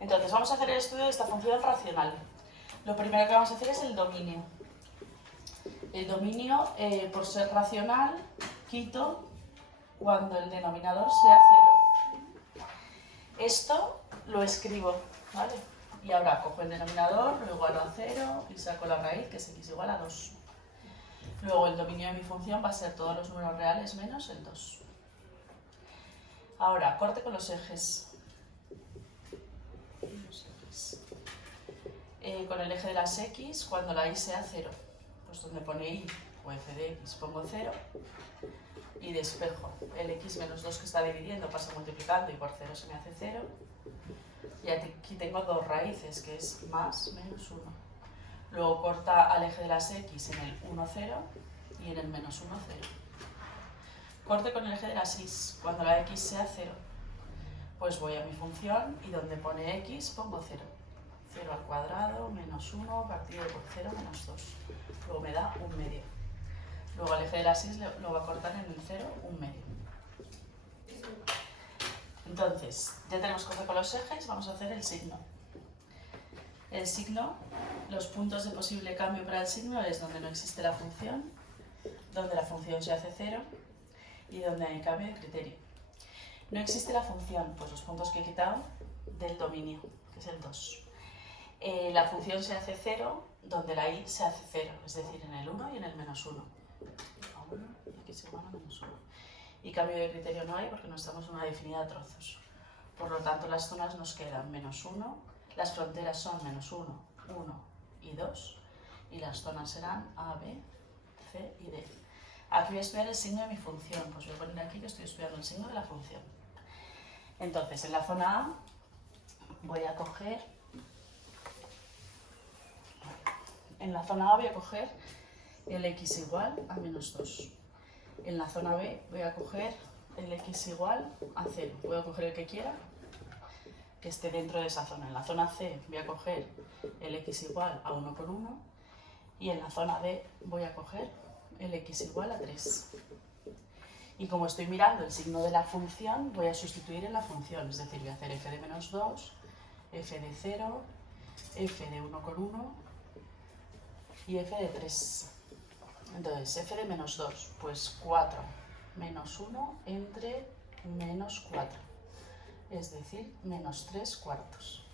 Entonces vamos a hacer el estudio de esta función racional. Lo primero que vamos a hacer es el dominio. El dominio, por ser racional, quito cuando el denominador sea 0. Esto lo escribo, ¿vale? Y ahora cojo el denominador, lo igualo a 0 y saco la raíz, que es x igual a 2. Luego el dominio de mi función va a ser todos los números reales menos el 2. Ahora, corte con los ejes. Con el eje de las x, cuando la y sea 0, pues donde pone y o f de x pongo 0 y despejo. El x menos 2 que está dividiendo pasa multiplicando y por 0 se me hace 0. Y aquí tengo dos raíces, que es más menos 1. Luego corta al eje de las x en el 1, 0 y en el menos 1, 0. Corte con el eje de las y, cuando la x sea 0, pues voy a mi función y donde pone x pongo 0. 0 al cuadrado menos 1 partido por 0 menos 2. Luego me da 1 medio. Luego al eje de las y lo va a cortar en el 0, 1 medio. Entonces, ya tenemos corte con los ejes, vamos a hacer el signo. El signo, los puntos de posible cambio para el signo es donde no existe la función, donde la función se hace 0 y donde hay cambio de criterio. No existe la función, pues los puntos que he quitado del dominio, que es el 2. La función se hace 0 donde la y se hace 0, es decir, en el 1 y en el menos 1. A 1 y aquí es igual a menos 1. Y cambio de criterio no hay porque no estamos en una definida a trozos. Por lo tanto, las zonas nos quedan menos 1, las fronteras son menos 1, 1 y 2, y las zonas serán A, B, C y D. Aquí voy a estudiar el signo de mi función, pues voy a poner aquí que estoy estudiando el signo de la función. Entonces, en la zona A voy a coger, el x igual a menos 2. En la zona B voy a coger el x igual a 0. Puedo coger el que quiera, que esté dentro de esa zona. En la zona C voy a coger el x igual a 1 por 1 y en la zona D voy a coger el x igual a 3. Y como estoy mirando el signo de la función, voy a sustituir en la función, es decir, voy a hacer f de menos 2, f de 0, f de 1 con 1 y f de 3. Entonces, f de menos 2, pues 4 menos 1 entre menos 4, es decir, menos 3 cuartos.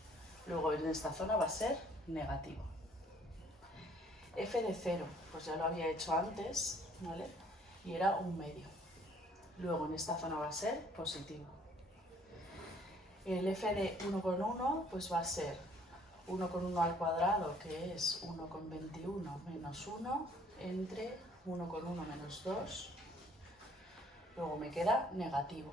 Luego en esta zona va a ser negativo. F de 0, pues ya lo había hecho antes, ¿vale? Y era 1 medio. Luego en esta zona va a ser positivo. El f de 1 con 1, pues va a ser 1 con 1 al cuadrado, que es 1 con 21 menos 1, entre 1 con 1 menos 2. Luego me queda negativo.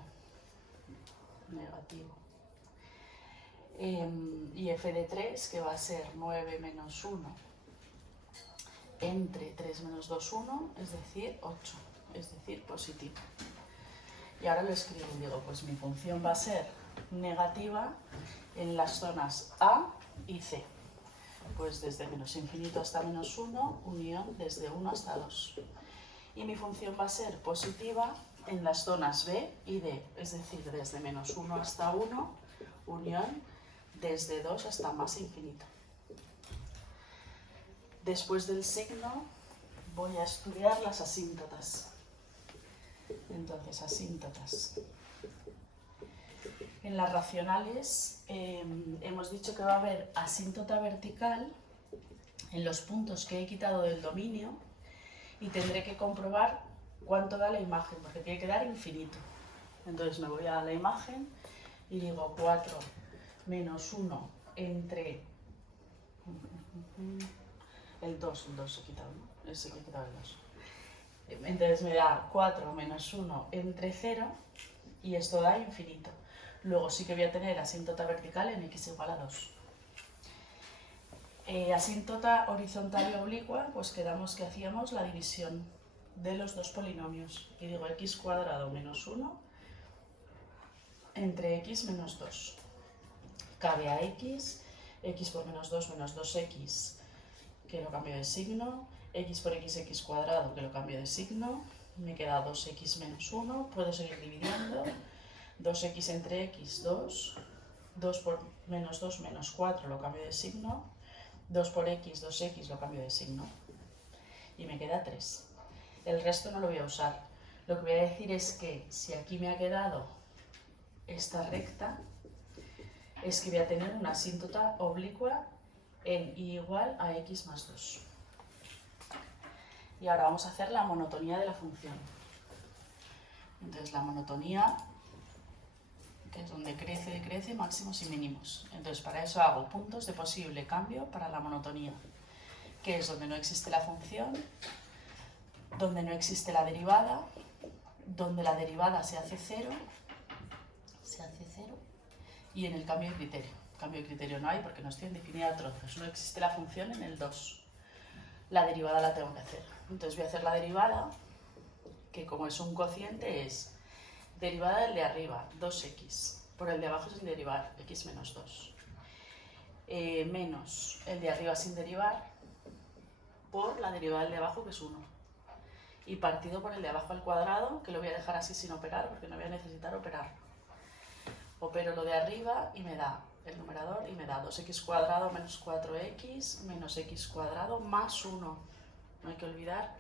Y f de 3, que va a ser 9 menos 1 entre 3 menos 2, 1, es decir, 8, es decir, positivo. Y ahora lo escribo y digo, pues mi función va a ser negativa en las zonas A y C. Pues desde menos infinito hasta menos 1, unión desde 1 hasta 2. Y mi función va a ser positiva en las zonas B y D, es decir, desde menos 1 hasta 1, unión desde 2 hasta más infinito. Después del signo voy a estudiar las asíntotas. Entonces, asíntotas. En las racionales hemos dicho que va a haber asíntota vertical en los puntos que he quitado del dominio y tendré que comprobar cuánto da la imagen, porque tiene que dar infinito. Entonces me voy a la imagen y digo 4 menos 1 entre el 2 he quitado, ¿no? Ese que he quitado el 2. Entonces me da 4 menos 1 entre 0 y esto da infinito. Luego sí que voy a tener asíntota vertical en x igual a 2. Asíntota horizontal y oblicua, pues quedamos que hacíamos la división de los dos polinomios. Y digo x cuadrado menos 1 entre x menos 2. Cabe a x por menos 2x, que lo cambio de signo, x por x cuadrado, que lo cambio de signo, me queda 2x menos 1, puedo seguir dividiendo, 2x entre x, 2, 2 por menos 2, menos 4 lo cambio de signo, 2 por x, 2x lo cambio de signo y me queda 3. El resto no lo voy a usar. Lo que voy a decir es que si aquí me ha quedado esta recta, es que voy a tener una asíntota oblicua en y igual a x más 2. Y ahora vamos a hacer la monotonía de la función. Entonces la monotonía es donde crece, decrece, máximos y mínimos. Entonces para eso hago puntos de posible cambio para la monotonía, que es donde no existe la función, donde no existe la derivada, donde la derivada se hace cero, y en el cambio de criterio. Cambio de criterio no hay porque no estoy en definida a trozos, no existe la función en el 2. La derivada la tengo que hacer. Entonces voy a hacer la derivada, que como es un cociente es derivada del de arriba, 2x, por el de abajo sin derivar, x menos 2, menos el de arriba sin derivar, por la derivada del de abajo, que es 1, y partido por el de abajo al cuadrado, que lo voy a dejar así sin operar, porque no voy a necesitar operar. Opero lo de arriba y me da el numerador, y me da 2x cuadrado menos 4x menos x cuadrado más 1. No hay que olvidar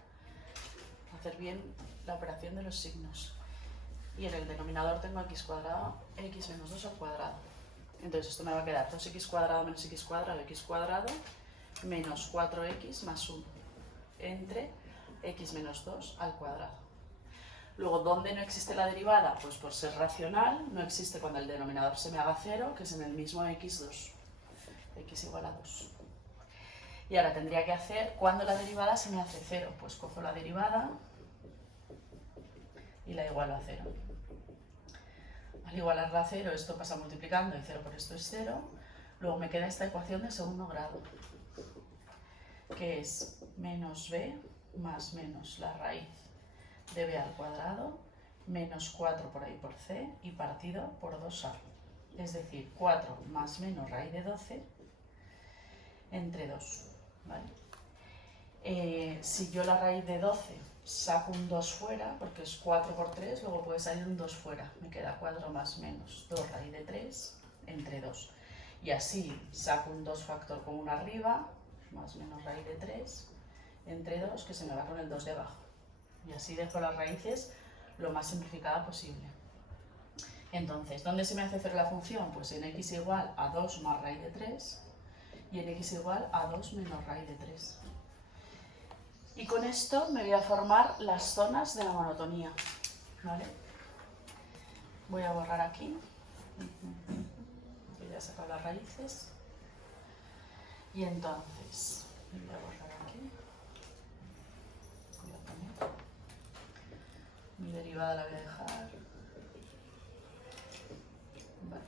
hacer bien la operación de los signos. Y en el denominador tengo x cuadrado, x menos 2 al cuadrado. Entonces esto me va a quedar 2x cuadrado menos x cuadrado menos 4x más 1 entre x menos 2 al cuadrado. Luego, ¿dónde no existe la derivada? Pues por ser racional, no existe cuando el denominador se me haga 0, que es en el mismo x2, x igual a 2. Y ahora tendría que hacer cuando la derivada se me hace 0, pues cojo la derivada y la igualo a 0. Al igualarla a 0, esto pasa multiplicando y 0 por esto es 0. Luego me queda esta ecuación de segundo grado, que es menos b más menos la raíz de b al cuadrado menos 4 por ahí por c y partido por 2a. Es decir, 4 más menos raíz de 12 entre 2. ¿Vale? Si yo la raíz de 12 saco un 2 fuera, porque es 4 por 3, luego puede salir un 2 fuera. Me queda 4 más menos 2 raíz de 3 entre 2. Y así saco un 2 factor con 1 arriba, más menos raíz de 3 entre 2, que se me va con el 2 de abajo. Y así dejo las raíces lo más simplificada posible. Entonces, ¿dónde se me hace cero la función? Pues en x igual a 2 más raíz de 3 y en x igual a 2 menos raíz de 3. Y con esto me voy a formar las zonas de la monotonía. ¿Vale? Voy a borrar aquí. Voy a sacar las raíces. Y entonces, voy a borrar aquí. Voy a poner. Mi derivada la voy a dejar. Vale.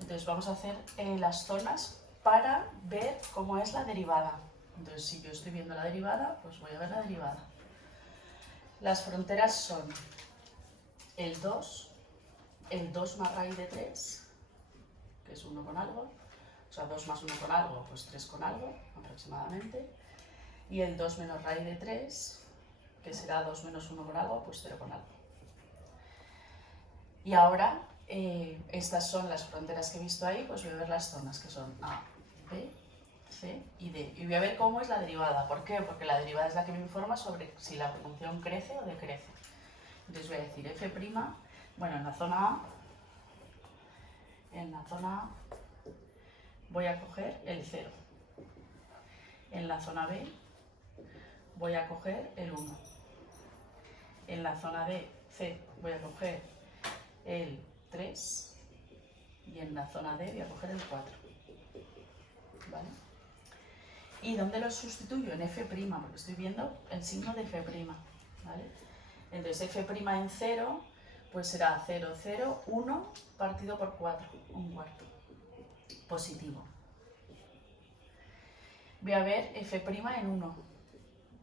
Entonces vamos a hacer las zonas para ver cómo es la derivada. Entonces si yo estoy viendo la derivada, pues voy a ver la derivada. Las fronteras son el 2 más raíz de 3, que es 1 con algo, o sea 2 más 1 con algo, pues 3 con algo aproximadamente, y el 2 menos raíz de 3, que será 2 menos 1 con algo, pues 0 con algo. Y ahora, estas son las fronteras que he visto ahí, pues voy a ver las zonas, que son A, B, C y D. Y voy a ver cómo es la derivada. ¿Por qué? Porque la derivada es la que me informa sobre si la función crece o decrece. Entonces voy a decir f', bueno, en la zona A voy a coger el 0. En la zona B voy a coger el 1. En la zona C voy a coger el 3 y en la zona D voy a coger el 4. ¿Vale? ¿Y dónde los sustituyo? En f', porque estoy viendo el signo de f'. ¿Vale? Entonces f' en 0, pues será 0, 0, 1 partido por 4, un cuarto, positivo. Voy a ver f' en 1,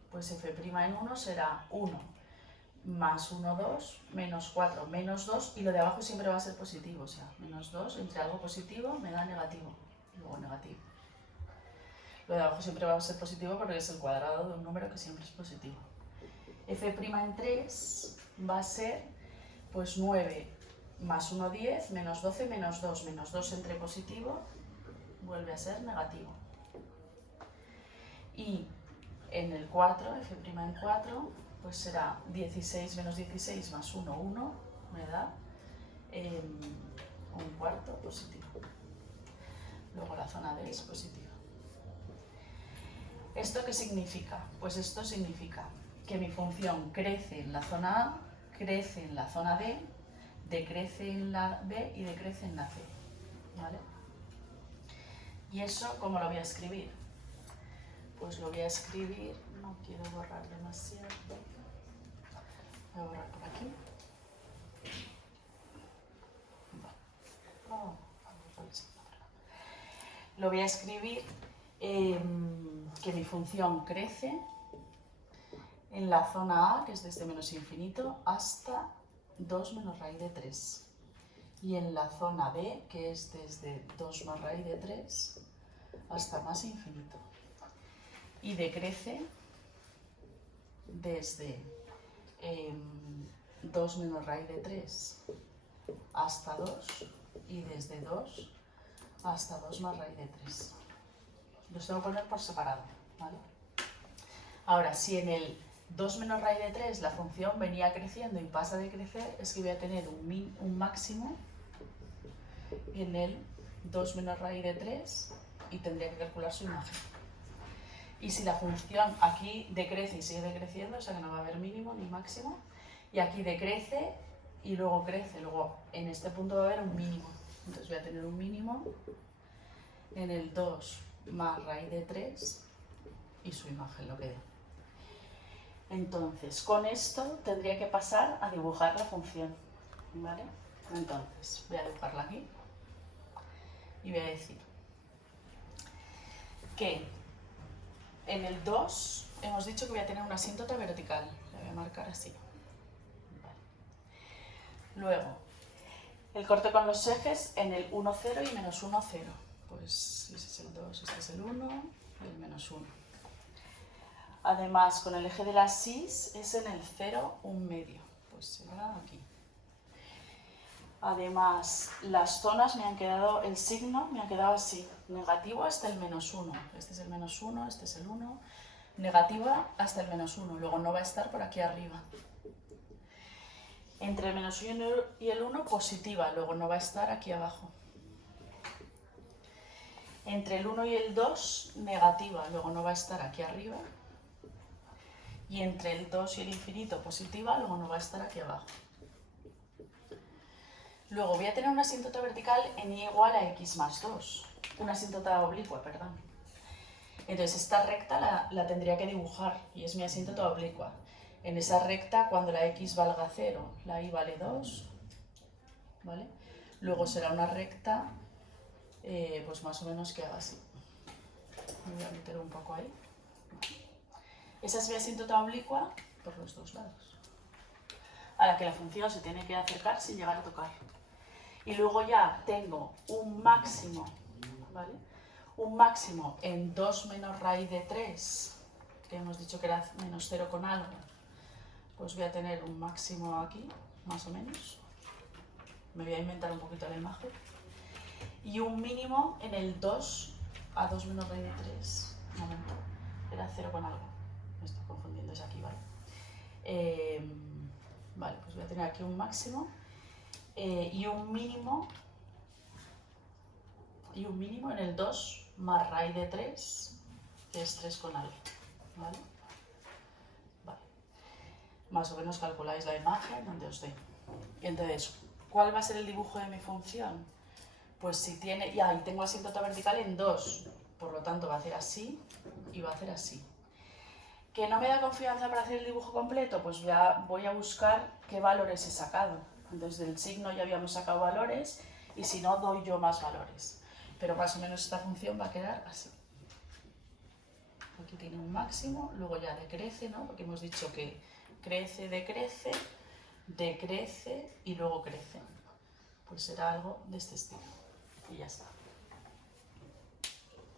pues f' en 1 será 1 más 1, 2, menos 4, menos 2, y lo de abajo siempre va a ser positivo, o sea, menos 2 entre algo positivo me da negativo, luego negativo. Lo de abajo siempre va a ser positivo porque es el cuadrado de un número que siempre es positivo. F' en 3 va a ser pues 9 más 1, 10, menos 12, menos 2. Menos 2 entre positivo vuelve a ser negativo. Y en el 4, f' en 4, pues será 16 menos 16 más 1, 1, me da un cuarto positivo. Luego la zona D es positiva. ¿Esto qué significa? Pues esto significa que mi función crece en la zona A, crece en la zona D, decrece en la B y decrece en la C. ¿Vale? ¿Y eso cómo lo voy a escribir? Pues lo voy a escribir, no quiero borrar demasiado, voy a borrar por aquí. Lo voy a escribir que mi función crece en la zona A, que es desde menos infinito, hasta 2 menos raíz de 3. Y en la zona B, que es desde 2 más raíz de 3 hasta más infinito. Y decrece desde 2 menos raíz de 3 hasta 2 y desde 2 hasta 2 más raíz de 3. Los tengo que poner por separado, ¿vale? Ahora, si en el 2 menos raíz de 3 la función venía creciendo y pasa de crecer, es que voy a tener un máximo en el 2 menos raíz de 3 y tendría que calcular su imagen. Y si la función aquí decrece y sigue decreciendo, o sea que no va a haber mínimo ni máximo, y aquí decrece y luego crece, luego en este punto va a haber un mínimo. Entonces voy a tener un mínimo en el 2 más raíz de 3 y su imagen, lo que dé. Entonces, con esto tendría que pasar a dibujar la función, ¿vale? Entonces, voy a dibujarla aquí y voy a decir que en el 2 hemos dicho que voy a tener una asíntota vertical, la voy a marcar así. Vale. Luego, el corte con los ejes en el 1, 0 y menos 1, 0. Pues ese es el 2, este es el 1 y el menos 1. Además, con el eje de la sis es en el 0, 1 medio. Pues será aquí. Además, las zonas me han quedado, el signo me ha quedado así. Negativo hasta el menos 1. Este es el menos 1, este es el 1. Negativa hasta el menos 1. Luego no va a estar por aquí arriba. Entre el menos 1 y el 1, positiva. Luego no va a estar aquí abajo. Entre el 1 y el 2, negativa. Luego no va a estar aquí arriba. Y entre el 2 y el infinito, positiva. Luego no va a estar aquí abajo. Luego voy a tener una asíntota vertical en y igual a x más 2. Una asíntota oblicua, perdón. Entonces esta recta la tendría que dibujar y es mi asíntota oblicua. En esa recta, cuando la x valga 0, la y vale 2, ¿vale? Luego será una recta, pues más o menos que haga así. Me voy a meter un poco ahí. Esa es mi asíntota oblicua por los dos lados. A la que la función se tiene que acercar sin llegar a tocar. Y luego ya tengo un máximo, ¿vale? Un máximo en 2 menos raíz de 3, que hemos dicho que era menos 0 con algo. Pues voy a tener un máximo aquí, más o menos. Me voy a inventar un poquito la imagen. Y un mínimo en el 2 a 2 menos raíz de 3. Un momento, era 0 con algo. Me estoy confundiendo, es aquí, ¿vale? Vale, pues voy a tener aquí un máximo. Y un mínimo en el 2 más raíz de 3, que es 3 con algo, ¿vale? Vale. Más o menos calculáis la imagen donde os dé. Entonces, ¿cuál va a ser el dibujo de mi función? Pues si tiene, ya, y tengo asíntota vertical en 2, por lo tanto va a hacer así y va a hacer así. ¿Que no me da confianza para hacer el dibujo completo? Pues ya voy a buscar qué valores he sacado. Entonces del signo ya habíamos sacado valores y si no doy yo más valores. Pero más o menos esta función va a quedar así. Aquí tiene un máximo, luego ya decrece, ¿no? Porque hemos dicho que crece, decrece, decrece y luego crece. Pues será algo de este estilo. Y ya está.